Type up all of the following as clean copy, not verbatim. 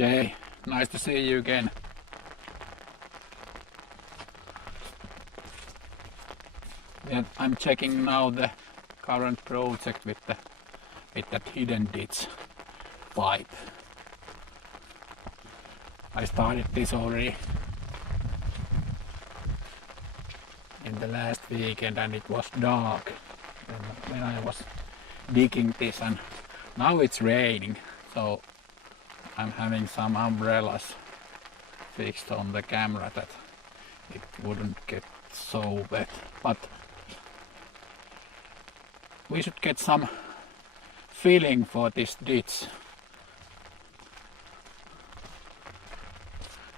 Okay, nice to see you again. Yeah, I'm checking now the current project with that hidden ditch pipe. I started this already in the last weekend and it was dark when I was digging this, and now it's raining, so I'm having some umbrellas fixed on the camera that it wouldn't get so wet, but we should get some filling for this ditch.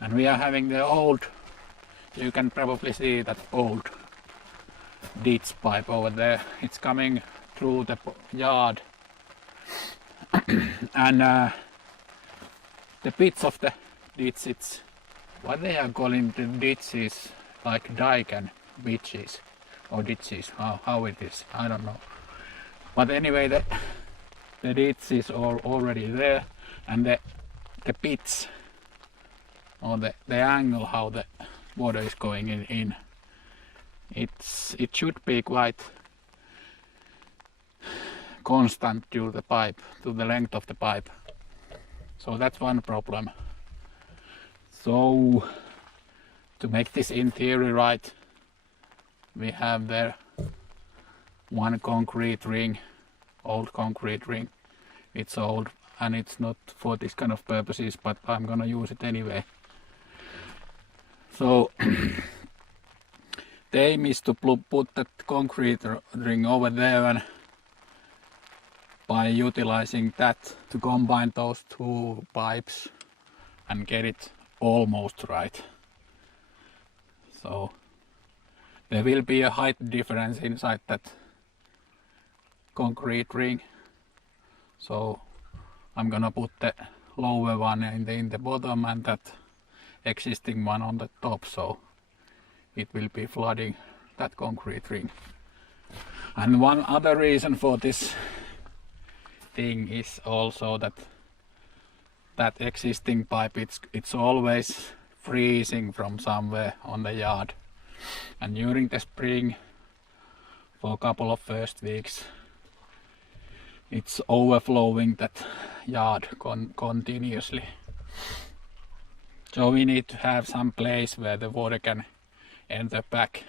And we are having the old, you can probably see that old ditch pipe over there. It's coming through the yard and the bits of the ditch, it's what they are calling the ditches, like dike and ditches or ditches, how it is, I don't know. But anyway, the ditch is already there, and the bits or the angle how the water is going in, it should be quite constant to the pipe, to the length of the pipe. So that's one problem. So to make this in theory right, we have there one concrete ring, old concrete ring. It's old and it's not for this kind of purposes, but I'm gonna use it anyway. So the aim is to put that concrete ring over there, and by utilizing that to combine those two pipes and get it almost right. So there will be a height difference inside that concrete ring. So I'm gonna put the lower one in the bottom and that existing one on the top, so it will be flooding that concrete ring. And one other reason for this thing is also that existing pipe, it's always freezing from somewhere on the yard, and during the spring for a couple of first weeks it's overflowing that yard continuously. So we need to have some place where the water can enter back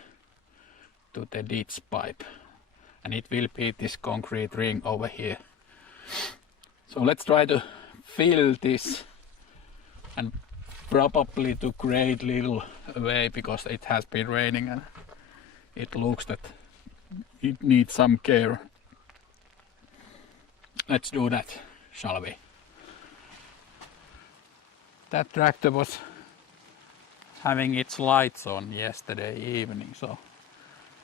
to the ditch pipe, and it will be this concrete ring over here. So let's try to fill this, and probably to great little away because it has been raining and it looks that it needs some care. Let's do that, shall we? That tractor was having its lights on yesterday evening, so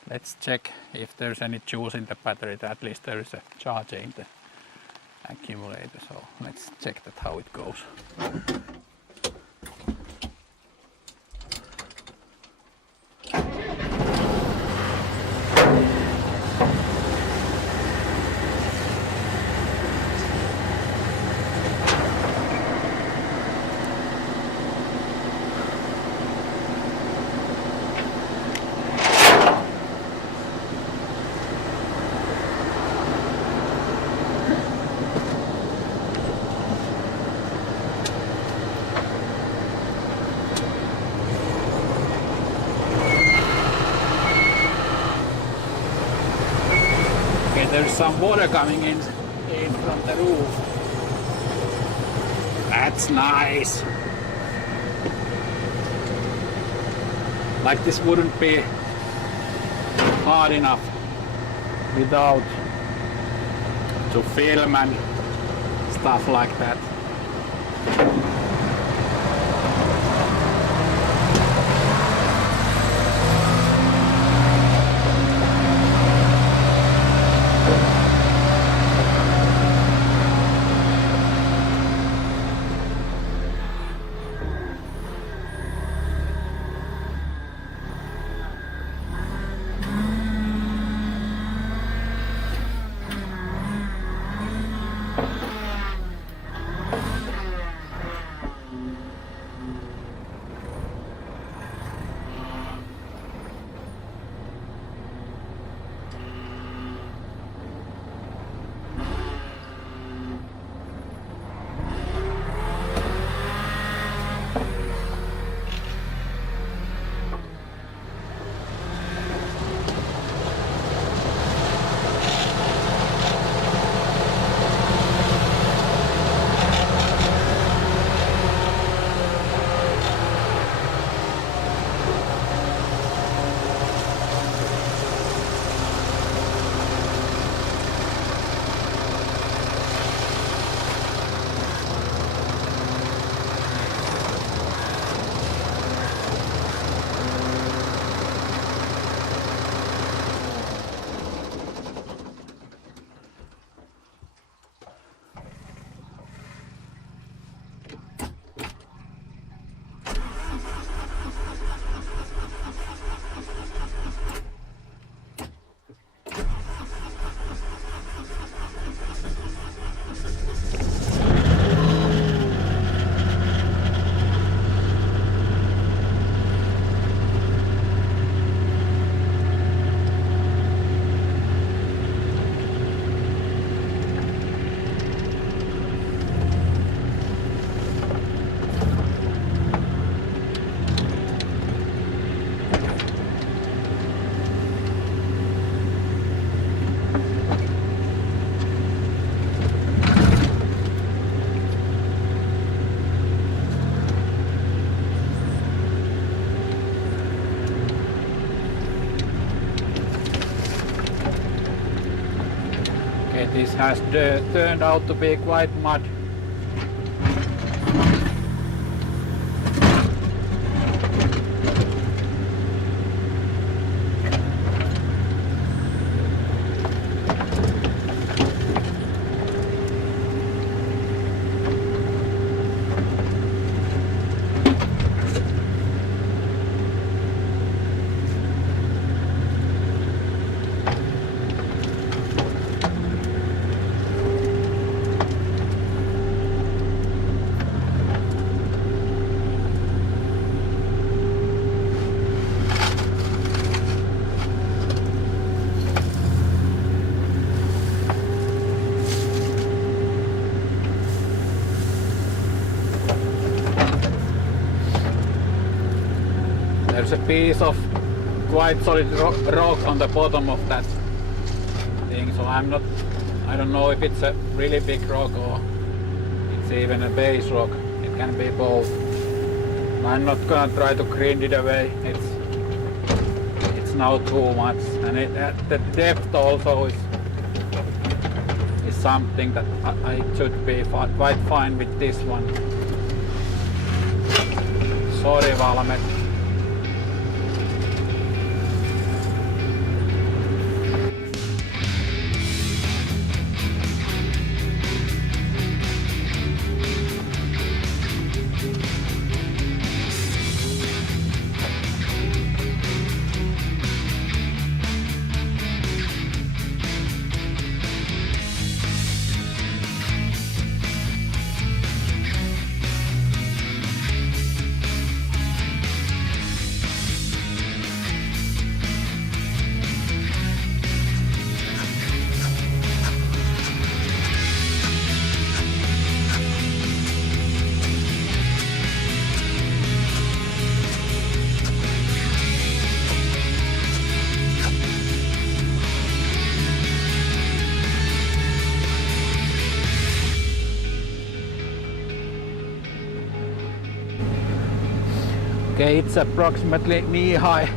let's check if there's any juice in the battery. At least there is a charger in the accumulator, so let's check that how it goes. There's some water coming in from the roof. That's nice. Like this wouldn't be hard enough without to film and stuff like that. This has turned out to be quite mud. There's a piece of quite solid rock on the bottom of that thing, so I don't know if it's a really big rock or it's even a base rock. It can be both. I'm not gonna try to grind it away. It's now too much, and the depth also is something that I should be quite fine with this one. Sorry, Valmet. Okay, it's approximately knee high.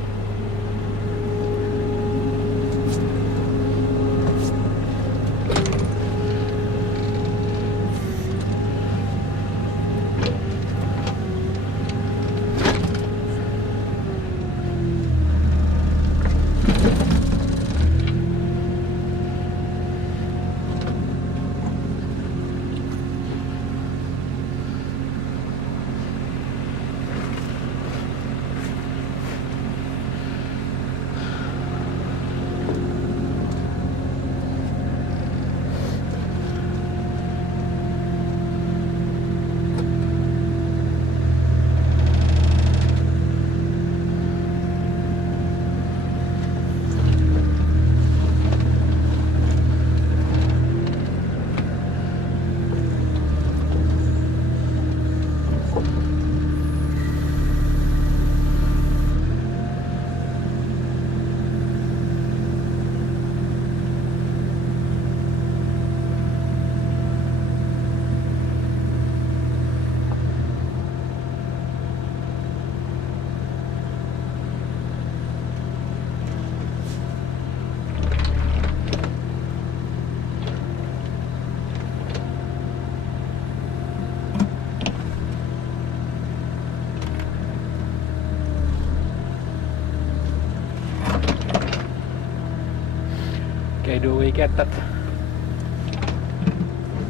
Okay, do we get that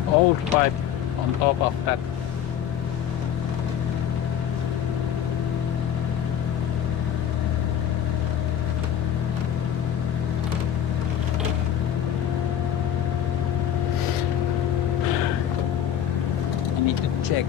old pipe on top of that? I need to check.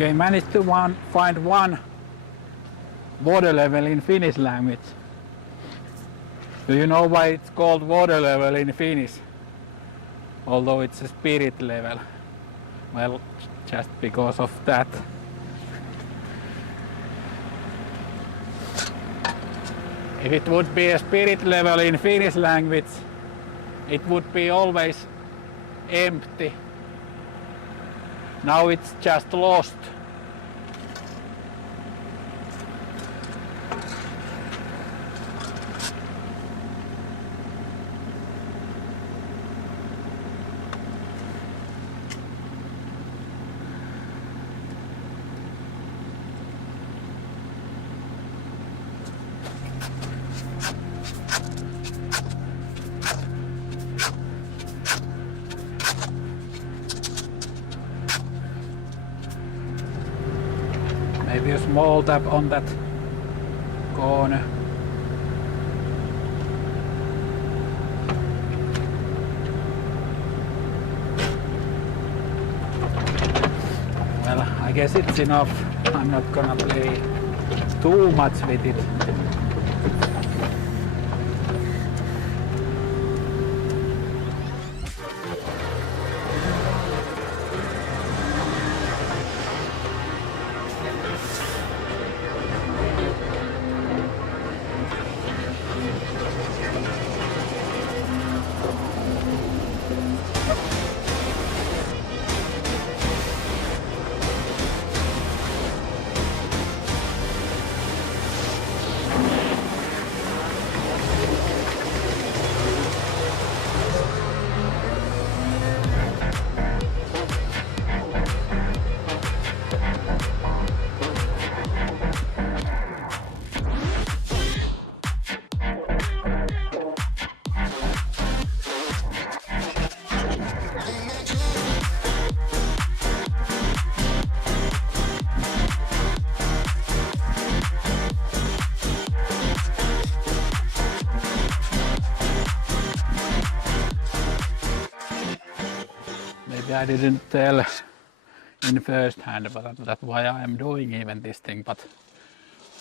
Okay, managed to find one water level in Finnish language. Do you know why it's called water level in Finnish? Although it's a spirit level. Well, just because of that. If it would be a spirit level in Finnish language, it would be always empty. Now it's just lost. Maybe a small tap on that corner. Well, I guess it's enough. I'm not gonna play too much with it. Maybe I didn't tell in first hand, but that's why I am doing even this thing. But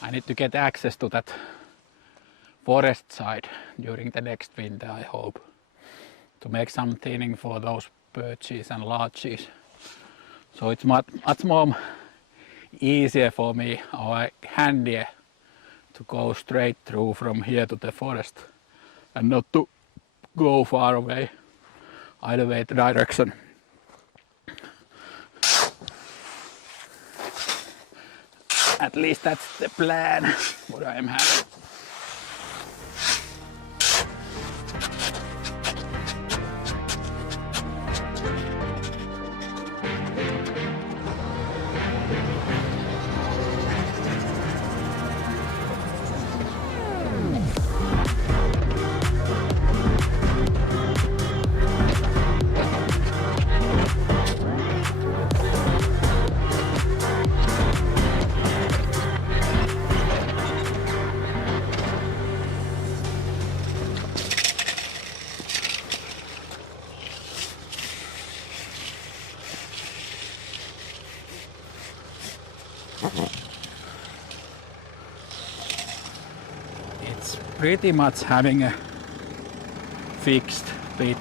I need to get access to that forest side during the next winter, I hope, to make some thinning for those birches and larches. So it's much more easier for me, or handier, to go straight through from here to the forest and not to go far away, either way the direction. At least that's the plan, what I am having. It's pretty much having a fixed pitch.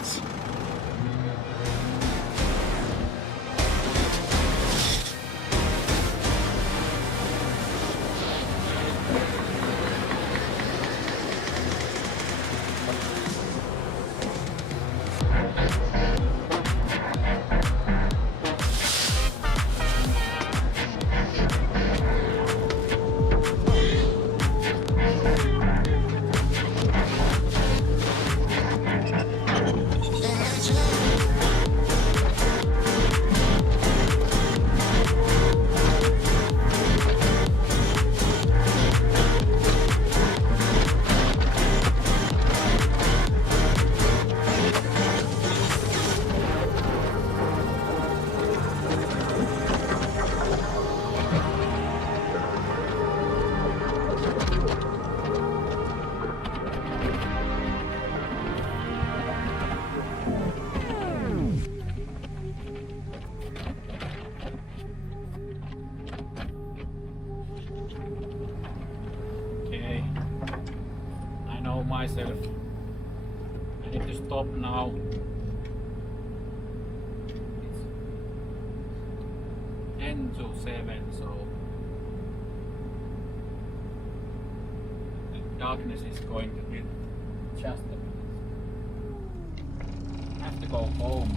myself. I need to stop now. It's 10 to 7, so the darkness is going to be just a bit. I have to go home.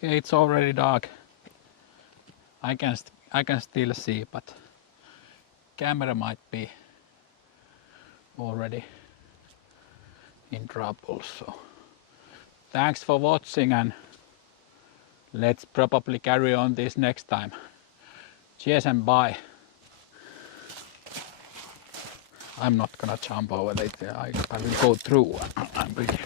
Okay, it's already dark. I can still see, but camera might be already in trouble. So thanks for watching, and let's probably carry on this next time. Cheers and bye. I'm not gonna jump over it. I will go through. I'm really